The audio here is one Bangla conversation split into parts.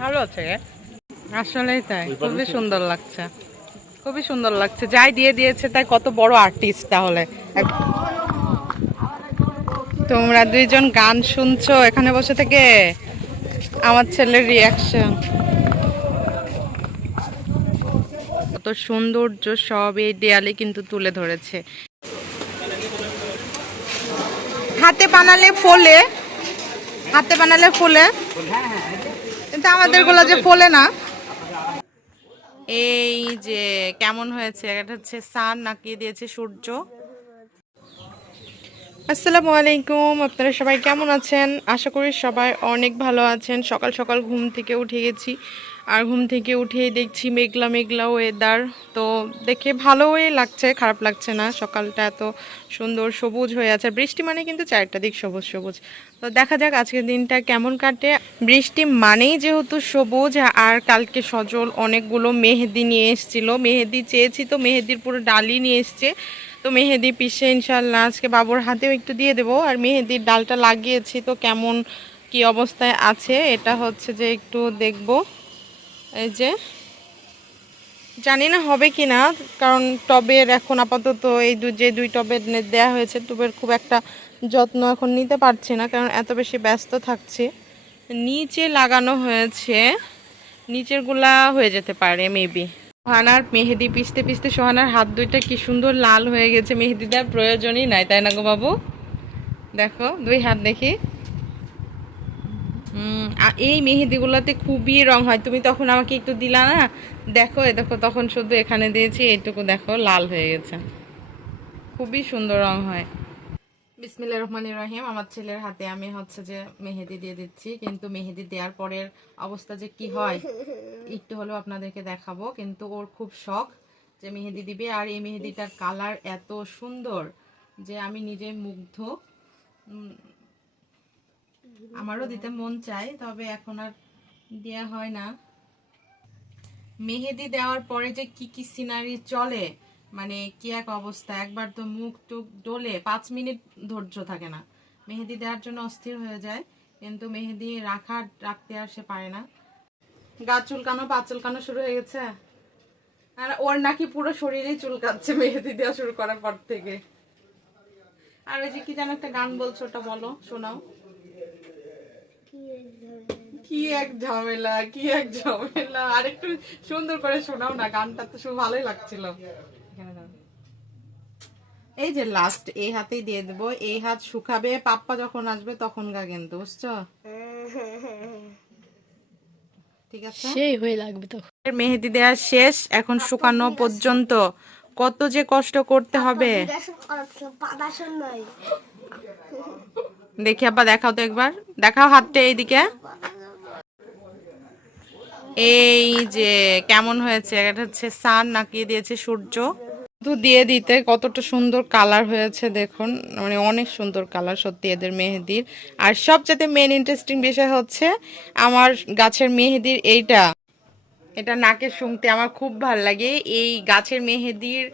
ভালো আছে, আসলেই তাই, খুবই সুন্দর লাগছে, খুবই সুন্দর লাগছে। যাই দিয়ে দিয়েছে তাই কত বড় আর্টিস্ট তাহলে। তোমরা দুইজন গান শুনছো এখানে বসে থেকে, আমার ছেলের রিয়াকশন কত সৌন্দর্য সব এই দেয়ালে কিন্তু তুলে ধরেছে। হাতে বানালে ফোলে, হাতে বানালে ফোলে, কিন্তু আমাদের গুলো যে ফোলে না। এই যে কেমন হয়েছে, এটা হচ্ছে সান, নাকিয়ে দিয়েছে সূর্য। আসসালামু আলাইকুম, আপনারা সবাই কেমন আছেন? আশা করি সবাই অনেক ভালো আছেন। সকাল সকাল ঘুম থেকে উঠে গেছি, আর ঘুম থেকে উঠেই দেখছি মেঘলা মেঘলা ওয়েদার। তো দেখে ভালোই লাগছে, খারাপ লাগছে না। সকালটা এত সুন্দর সবুজ হয়ে আছে, বৃষ্টি মানে কিন্তু চারটা দিক সবুজ সবুজ। তো দেখা যাক আজকের দিনটা কেমন কাটে। বৃষ্টি মানেই যেহেতু সবুজ, আর কালকে সজল অনেকগুলো মেহেদি নিয়ে এসেছিলো, মেহেদি চেয়েছি তো মেহেদির পুরো ডালি নিয়ে এসছে। তো মেহেদি পিষে ইনশাল্লাহ আজকে বাবুর হাতেও একটু দিয়ে দেবো। আর মেহেদির ডালটা লাগিয়েছি, তো কেমন কি অবস্থায় আছে এটা হচ্ছে যে একটু দেখব। এই যে জানি না হবে কি না, কারণ টবের এখন আপাতত এই যে দুই টবের দেয়া হয়েছে, টবের খুব একটা যত্ন এখন নিতে পারছি না, কারণ এত বেশি ব্যস্ত থাকছি। নিচে লাগানো হয়েছে, নিচেরগুলা হয়ে যেতে পারে মেবি। সোহানার মেহেদি পিষতে পিষতে সোহানার হাত দুইটা কি সুন্দর লাল হয়ে গেছে, মেহেদি দেওয়ার প্রয়োজনই নাই, তাই না গো বাবু? দেখো দুই হাত দেখি। এই মেহেদিগুলোতে খুবই রং হয়, তুমি তখন আমাকে একটু দিলা না, দেখো এ দেখো, তখন শুধু এখানে দিয়েছি এইটুকু, দেখো লাল হয়ে গেছে, খুবই সুন্দর রং হয়। বিসমিল্লাহির রহমানির রহিম। আমার ছেলের হাতে আমি হচ্ছে যে মেহেদি দিয়ে দিচ্ছি, কিন্তু মেহেদি দেওয়ার পরের অবস্থা যে কি হয় একটু হলেও আপনাদেরকে দেখাবো। কিন্তু ওর খুব শখ যে মেহেদি দিবে, আর এই মেহেদিটার কালার এত সুন্দর যে আমি নিজে মুগ্ধ। আমারও দিতে মন চায়, তবে এখন আর দেয়া হয় না। মেহেদি দেওয়ার পরে যে কি কি সিনারি চলে, মানে কি এক অবস্থা, একবার তো মুখ টুক ডলে 5 মিনিট ধৈর্য থাকে না, মেহেদি দেওয়ার জন্য অস্থির হয়ে যায়। কিন্তু মেহেদি রাখতে আর সে পারে না। গা চুলকানো, পা চুলকানো শুরু হয়ে গেছে, আর ওর নাকি পুরো শরীরেই চুলকাচ্ছে মেহেদি দেওয়া শুরু করার পর থেকে। আর ওই যে কি যেন একটা গান বলছো, ওটা বলো, শোনাও। কি এক ঝামেলা, কি এক ঝামেলা, আর একটু সুন্দর করে শোনাও না, গানটা তো শুধু ভালোই লাগছিল। এই যে লাস্ট এই হাতেই দিয়ে দেবো, এই হাত শুকাবে, পাপ্পা যখন আসবে তখন গা, কিন্তু বুঝছো? ঠিক আছে, সেই হয়ে লাগবে তখন। মেহেদি দেওয়া শেষ, এখন শুকানো পর্যন্ত কত যে কষ্ট করতে হবে। দেখি আব্বা, দেখাও তো একবার, দেখাও হাতটা এইদিকে। এই যে কেমন হয়েছে, এটা হচ্ছে সান, নাকিয়ে দিয়েছে সূর্য। দিয়ে দিতে কতটা সুন্দর কালার হয়েছে দেখুন, মানে অনেক সুন্দর কালার সত্যি এদের মেহেদির। আর সবচেয়ে মেন ইন্টারেস্টিং বিষয় হচ্ছে আমার গাছের মেহেদির এটা নাকে শুনতে আমার খুব ভালো লাগে। এই গাছের মেহেদির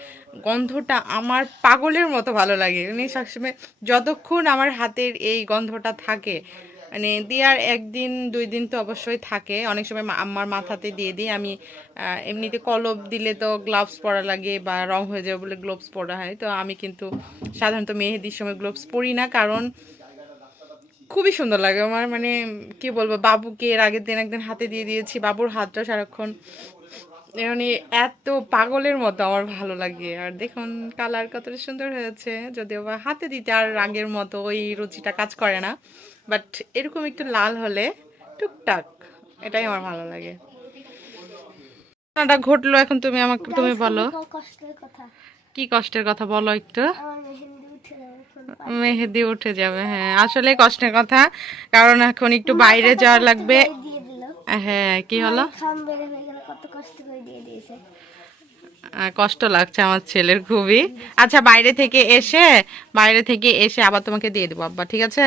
গন্ধটা আমার পাগলের মতো ভালো লাগে, মানে সবসময় যতক্ষণ আমার হাতের এই গন্ধটা থাকে, মানে দেওয়ার 1 দিন 2 দিন তো অবশ্যই থাকে। অনেক সময় আমার মাথাতে দিয়ে দিই আমি। এমনিতে কলব দিলে তো গ্লাভস পরা লাগে বা রং হয়ে যাবে বলে গ্লোভস পরা হয়, তো আমি কিন্তু সাধারণত মেহেদির সময় গ্লোভস পরি না, কারণ খুবই সুন্দর লাগে আমার। মানে কি বলবো, বাবুকে এর আগের দিন একদিন হাতে দিয়ে দিয়েছি, বাবুর হাতটা সারাক্ষণ মানে এত পাগলের মতো আমার ভালো লাগে। আর দেখুন কালার কতটা সুন্দর হয়েছে, যদিও বা হাতে দিতে আর আগের মতো ওই রুচিটা কাজ করে না, বাট এরকম একটু লাল হলে টুকটাক, এটাই আমার ভালো লাগে। ঘটনাটা ঘটলো, এখন তুমি আমাকে তুমি বলো কি কষ্টের কথা, বলো একটু। মেহেদি উঠে যাবে, হ্যাঁ আসলে কষ্টের কথা, কারণ এখন একটু বাইরে যাওয়া লাগবে। হ্যাঁ কি হলো, কষ্ট লাগছে আমার ছেলের খুবই। আচ্ছা বাইরে থেকে এসে আবার তোমাকে দিয়ে দেবো আব্বা, ঠিক আছে?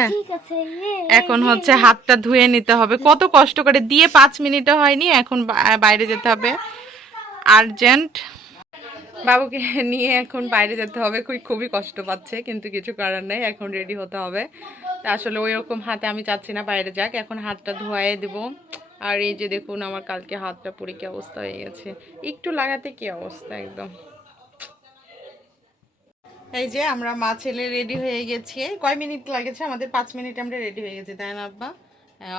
এখন হচ্ছে হাতটা ধুয়ে নিতে হবে, কত কষ্ট করে দিয়ে 5 মিনিটও হয়নি, এখন বাইরে যেতে হবে আর্জেন্ট। বাবুকে নিয়ে এখন বাইরে যেতে হবে, খুবই কষ্ট পাচ্ছে, কিন্তু কিছু করার নেই, এখন রেডি হতে হবে। তা আসলে ওই রকম হাতে আমি চাচ্ছি না বাইরে যাক, এখন হাতটা ধোয়াই দেবো। আর এই যে দেখুন আমার কালকে হাতটা পুরো কি অবস্থা হয়ে গেছে, একটু লাগাতে কি অবস্থা একদম। এই যে আমরা মা ছেলে রেডি হয়ে গেছি। কয় মিনিট লাগেছে আমাদের? 5 মিনিট আমরা রেডি হয়ে গেছি, তাই না আব্বা?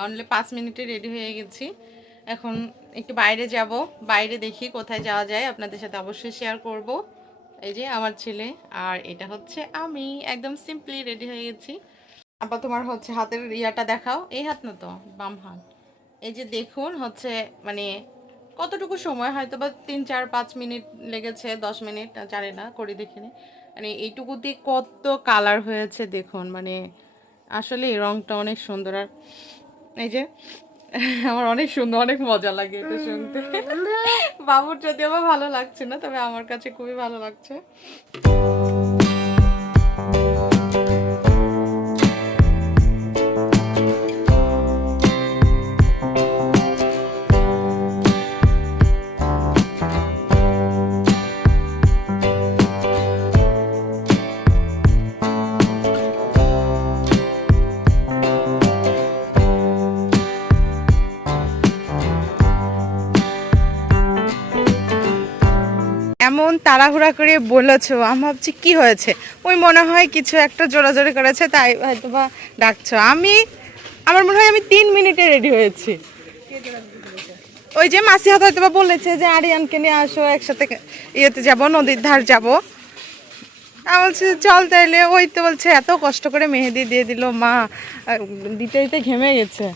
অনলি 5 মিনিটে রেডি হয়ে গেছি। এখন একটু বাইরে যাব, বাইরে দেখি কোথায় যাওয়া যায়, আপনাদের সাথে অবশ্যই শেয়ার করব। এই যে আমার ছেলে আর এটা হচ্ছে আমি, একদম সিম্পলি রেডি হয়ে গেছি। আব্বা তোমার হচ্ছে হাতের ইয়াটা দেখাও। এই হাত না তো, বাম হাত। এই যে দেখুন হচ্ছে মানে কতটুকু সময়, হয়তো বা 3-4-5 মিনিট লেগেছে, 10 মিনিট জানি না, করে দেখিনি। মানে এইটুকুতে কত কালার হয়েছে দেখুন, মানে আসলে এই রংটা অনেক সুন্দর। আর এই যে আমার অনেক সুন্দর, অনেক মজা লাগে এটা শুনতে। বাবুর যদি আমার ভালো লাগছে না, তবে আমার কাছে খুবই ভালো লাগছে। এমন তাড়াহুড়া করে বলেছো, আমি ভাবছি কি হয়েছে, ওই মনে হয় কিছু একটা জোরাজোরি করেছে, তাই হয়তো বা ডাকছো। আমার মনে হয় আমি 3 মিনিটে রেডি হয়েছি। ওই যে মাসি হাত হয়তো বা বলেছে যে আরিয়ানকে নিয়ে আসো, একসাথে ইয়েতে যাব, নদীর ধার যাব। আমি বলছি চল তাইলে। ওই তো বলছে এত কষ্ট করে মেহেদি দিয়ে দিল মা, দিতে দিতে ঘেমে গেছে।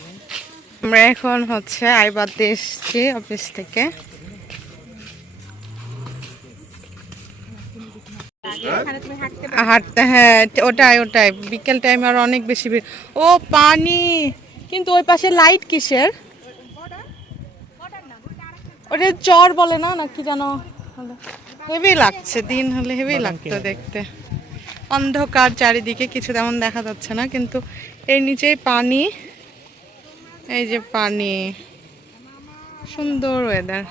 আমরা এখন হচ্ছে আইবাতে এসছি অফিস থেকে। হাঁটতে, হ্যাঁ ওটাই বিকেল টাইম আর অনেক বেশি ভিড়। ও পানি, কিন্তু ওই পাশে লাইট কিসের? ওটা চর বলে না, নাকি জানো? হেভি লাগছে, দিন হলে হেভি লাগতো দেখতে। অন্ধকার চারিদিকে, কিছু তেমন দেখা যাচ্ছে না, কিন্তু এর নিচেই পানি। এই যে পানি, সুন্দর ওয়েদার।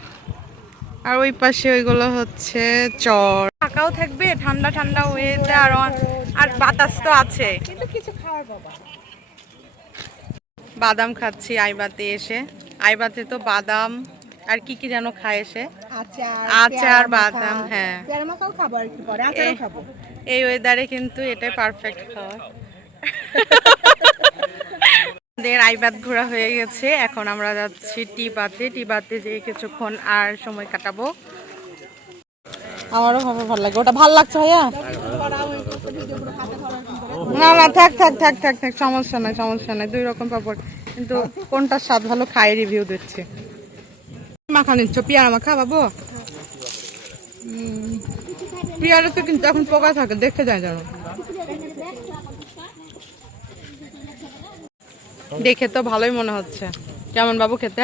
আর ওই পাশে ওইগুলো হচ্ছে চর, ফাঁকাও থাকবে, ঠান্ডা ঠান্ডা ওয়েদার, আর বাতাস তো আছে। কিন্তু কিছু খাওয়ার বাদাম খাচ্ছি আইবাতে এসে। আইবাতে তো বাদাম আর কি কি যেন খায় এসে, আচার বাদাম। হ্যাঁ, এই ওয়েদারে কিন্তু এটাই পারফেক্ট খাওয়া। আইবাদ ঘোরা হয়ে গেছে, এখন আমরা যাচ্ছি টিবাতে যেয়ে কিছুক্ষণ আর সময় কাটাবো। আমারও হবে, ভালো লাগে ওটা, ভালো লাগছে ভাইয়া। না থাক, সমস্যা নাই 2 রকম পাপড়, কিন্তু কোনটার স্বাদ ভালো খাই রিভিউ দিচ্ছি। মাখা নিচ্ছ, পেয়ারা মাখা বাবু? পেয়ারা তো কিন্তু এখন পোকা থাকে, দেখে যায় জানো। দেখে তো ভালোই মনে হচ্ছে। কেমন বাবু খেতে?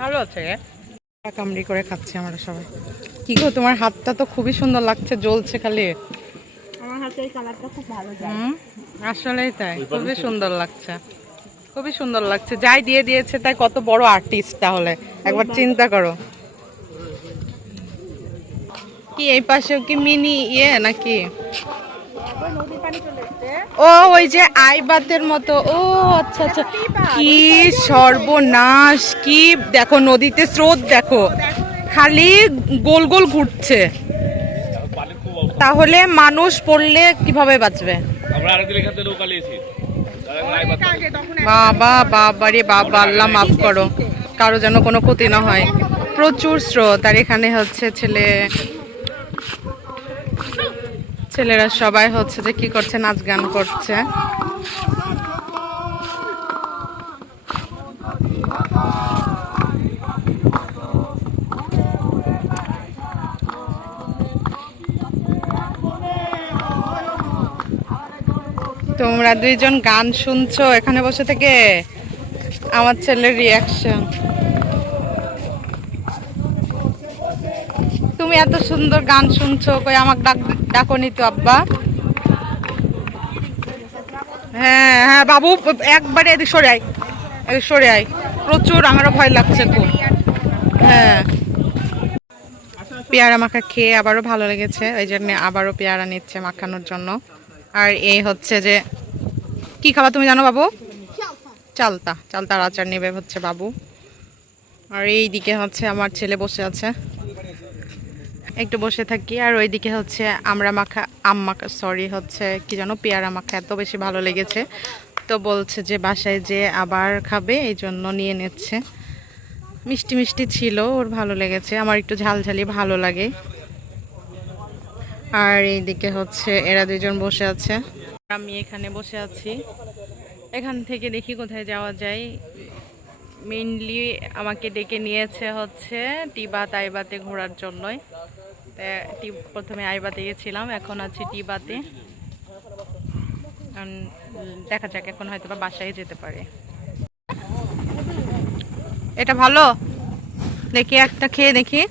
ভালো আছে, কামড়ি করে খাচ্ছি আমরা সবাই। কি গো, তোমার হাতটা তো খুবই সুন্দর লাগছে, জ্বলছে খালি। আমার হাতের কালারটা খুব ভালো যায়। আসলেই তাই, খুবই সুন্দর লাগছে। যাই দিয়ে দিয়েছে তাই কত বড় আর্টিস্ট, তাহলে একবার চিন্তা করো। কি এই পাশে কি মিনি ইয়ে নাকি? ও ওই যে আইবাতের মতো। ও আচ্ছা, কি সর্বনাশ! কি দেখো নদীতে স্রোত, দেখো খালি গোল গোল ঘুরছে। তাহলে মানুষ পড়লে কিভাবে বাঁচবে? বাবা রে বাবা, আল্লাহ মাফ করো, কারো যেন কোনো ক্ষতি না হয়। প্রচুর স্রোত, আর এখানে হচ্ছে ছেলেরা সবাই হচ্ছে যে কি করছে, নাচ গান করছে। তোমরা 2জন গান শুনছো এখানে বসে থেকে? আমার ছেলের রিয়াকশন। তুমি এত সুন্দর গান শুনছো, কই আমাকে ডাকনি তো আব্বা? হ্যাঁ হ্যাঁ বাবু, একবারে এদিক সরে আয়, এদিক সরে আয়। প্রচুর, আমারও ভয় লাগছে খুব। হ্যাঁ, পেয়ারা মাখা খেয়ে আবারও ভালো লেগেছে, ওই জন্য আবারও পেয়ারা নিচ্ছে মাখানোর জন্য। আর এই হচ্ছে যে কি খাবা তুমি জানো বাবু? চালতা, চালতার আচার নেবে হচ্ছে বাবু। আর এই দিকে হচ্ছে আমার ছেলে বসে আছে, একটু বসে থাকি। আর ওইদিকে হচ্ছে আমরা মাখা, আম মাখা, সরি হচ্ছে কি জানো, পেয়ারা মাখা এত বেশি ভালো লেগেছে, তো বলছে যে বাসায় যে আবার খাবে, এই জন্য নিয়ে নিচ্ছে। মিষ্টি মিষ্টি ছিল, ওর ভালো লেগেছে, আমার একটু ঝালঝালি ভালো লাগে। আর এইদিকে হচ্ছে এরা দুজন বসে আছে, আমি এখানে বসে আছি। এখান থেকে দেখি কোথায় যাওয়া যায়। মেইনলি আমাকে ডেকে নিয়েছে হচ্ছে টিবা তাইবাতে ঘোরার জন্যই। প্রথমে আইবাতে গেছিলাম, এখন আছি টিবাতে। দেখা যাক, এখন হয়তো বা বাসায় যেতে পারে। এটা ভালো, দেখি একটা খেয়ে দেখি।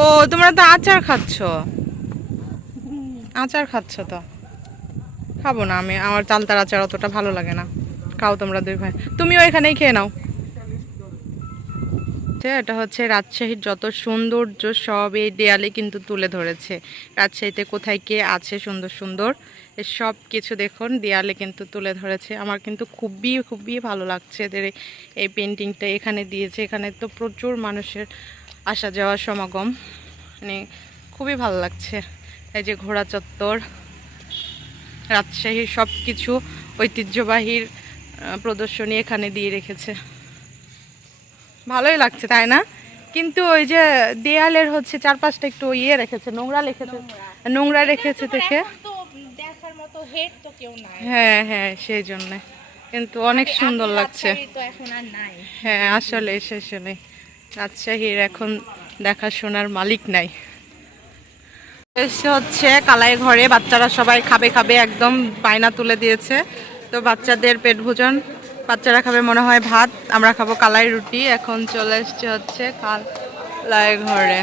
ও তোমরা তো আচার খাচ্ছ, আচার খাচ্ছ তো। খাবো না আমি, আমার চালতার আচার অতটা ভালো লাগে না। খাও তোমরা দুই ভাই, তুমিও এখানেই খেয়ে নাও। এটা হচ্ছে রাজশাহীর যত সৌন্দর্য সব এই দেয়ালে কিন্তু তুলে ধরেছে। রাজশাহীতে কোথায় কে আছে সুন্দর সুন্দর, সব কিছু দেখুন দেয়ালে কিন্তু তুলে ধরেছে। আমার কিন্তু খুবই খুবই ভালো লাগছে এদের এই পেন্টিংটা এখানে দিয়েছে। এখানে তো প্রচুর মানুষের আসা যাওয়ার সমাগম, মানে খুবই ভালো লাগছে। এই যে ঘোড়া চত্বর, রাজশাহীর সব কিছু ঐতিহ্যবাহীর প্রদর্শনী এখানে দিয়ে রেখেছে, ভালোই লাগছে তাই না? কিন্তু ওই যে দেয়ালের হচ্ছে চারপাশটা একটু ইয়ে রেখেছে, নোংরা রেখেছে, নোংরা রেখেছে দেখে। হ্যাঁ হ্যাঁ, সেই জন্য কিন্তু অনেক সুন্দর লাগছে। হ্যাঁ আসলে আসলে রাজশাহীর এখন দেখাশোনার মালিক নাই। এসে হচ্ছে কালাই ঘরে, বাচ্চারা সবাই খাবে খাবে একদম বায়না তুলে দিয়েছে। তো বাচ্চাদের পেট ভোজন, বাচ্চারা খাবে মনে হয় ভাত, আমরা খাবো কালাই রুটি। এখন চলে এসছে হচ্ছে কালাই ঘরে।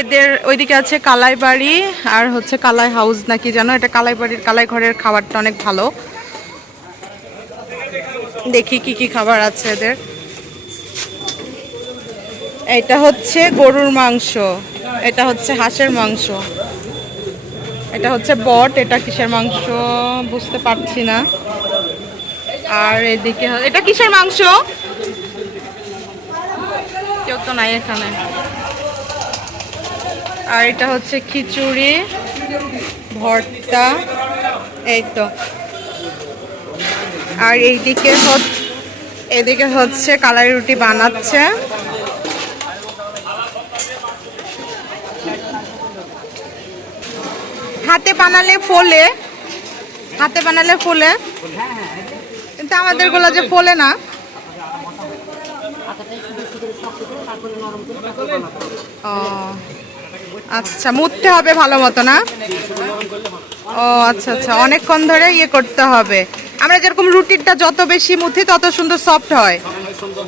এদের ওইদিকে আছে কালাই বাড়ি আর হচ্ছে কালাই হাউস নাকি জানো, এটা কালাই বাড়ির কালাই ঘরের খাবারটা অনেক ভালো। দেখি কি কি খাবার আছে এদের। এটা হচ্ছে গরুর মাংস, এটা হচ্ছে হাঁসের মাংস, এটা হচ্ছে বট, এটা কিসের মাংস বুঝতে পারছি না। আর এদিকে এটা কিসের মাংস, কেউ তো নাই এখানে। আর এটা হচ্ছে খিচুড়ি, ভর্তা, এই তো। আর এদিকে হচ্ছে কালাই রুটি বানাচ্ছে। হাতে বানালে ফোলে, হাতে বানালে ফোলে, কিন্তু আমাদের গুলো যে ফোলে না। ও আচ্ছা, মুড়তে হবে ভালো মতো না? ও আচ্ছা আচ্ছা, অনেকক্ষণ ধরে ইয়ে করতে হবে। আমরা যেরকম রুটিটা যত বেশি মুথি তত সুন্দর সফট হয়।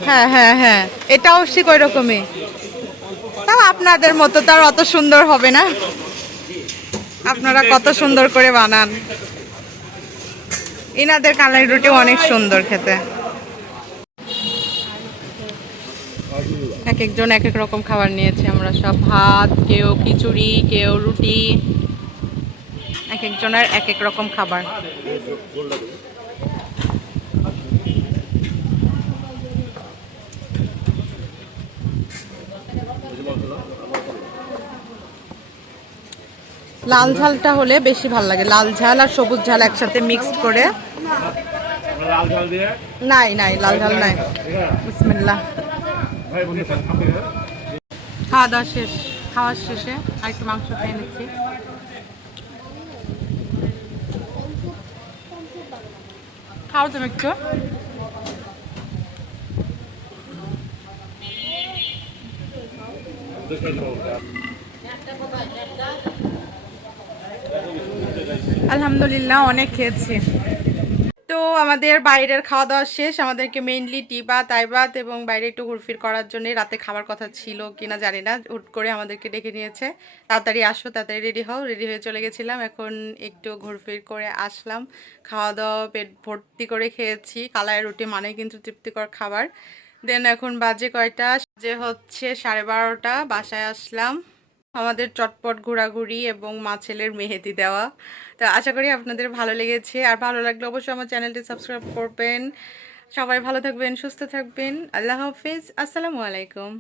হ্যাঁ হ্যাঁ হ্যাঁ, এটাও ঠিক ওই রকমই। তাও আপনাদের মতো তার অত সুন্দর হবে না, আপনারা কত সুন্দর করে বানান। ইনাদের কালাই রুটি অনেক সুন্দর খেতে। এক একজন এক এক রকম খাবার নিয়েছে, আমরা সব ভাত, কেউ খিচুড়ি, কেউ রুটি, এক একজনের এক এক রকম খাবার। লাল ঝালটা হলে বেশি ভালো লাগে, লাল ঝাল আর সবুজ ঝাল একসাথে মিক্সড করে। নাই নাই, লাল ঝাল নাই। বিসমিল্লাহ। খাওয়া দাওয়া শেষ, খাওয়ার শেষে আর একটু মাংস খেয়ে নিচ্ছি। খাও তুমি একটু। আলহামদুলিল্লাহ অনেক খেয়েছি। তো আমাদের বাইরের খাওয়া দাওয়া শেষ, আমাদেরকে মেইনলি টি ভাত আইভাত এবং বাইরে একটু ঘুরফির করার জন্য রাতে খাবার কথা ছিল কিনা জানি না, হুট করে আমাদেরকে ডেকে নিয়েছে, তাড়াতাড়ি আসো, তাড়াতাড়ি রেডি হও, রেডি হয়ে চলে গেছিলাম। এখন একটু ঘুরফির করে আসলাম, খাওয়া দাওয়া পেট ভর্তি করে খেয়েছি। কালাই রুটি মানে কিন্তু তৃপ্তিকর খাবার। দেন এখন বাজে কয়টা, যে হচ্ছে 12:30, বাসায় আসলাম। আমাদের চটপট ঘোরাঘুরি এবং মা ছেলের মেহেদি দেওয়া। তো আশা করি আপনাদের ভালো লেগেছে, আর ভালো লাগলে অবশ্যই আমার চ্যানেলটি সাবস্ক্রাইব করবেন। সবাই ভালো থাকবেন, সুস্থ থাকবেন। আল্লাহ হাফিজ, আসসালামু আলাইকুম।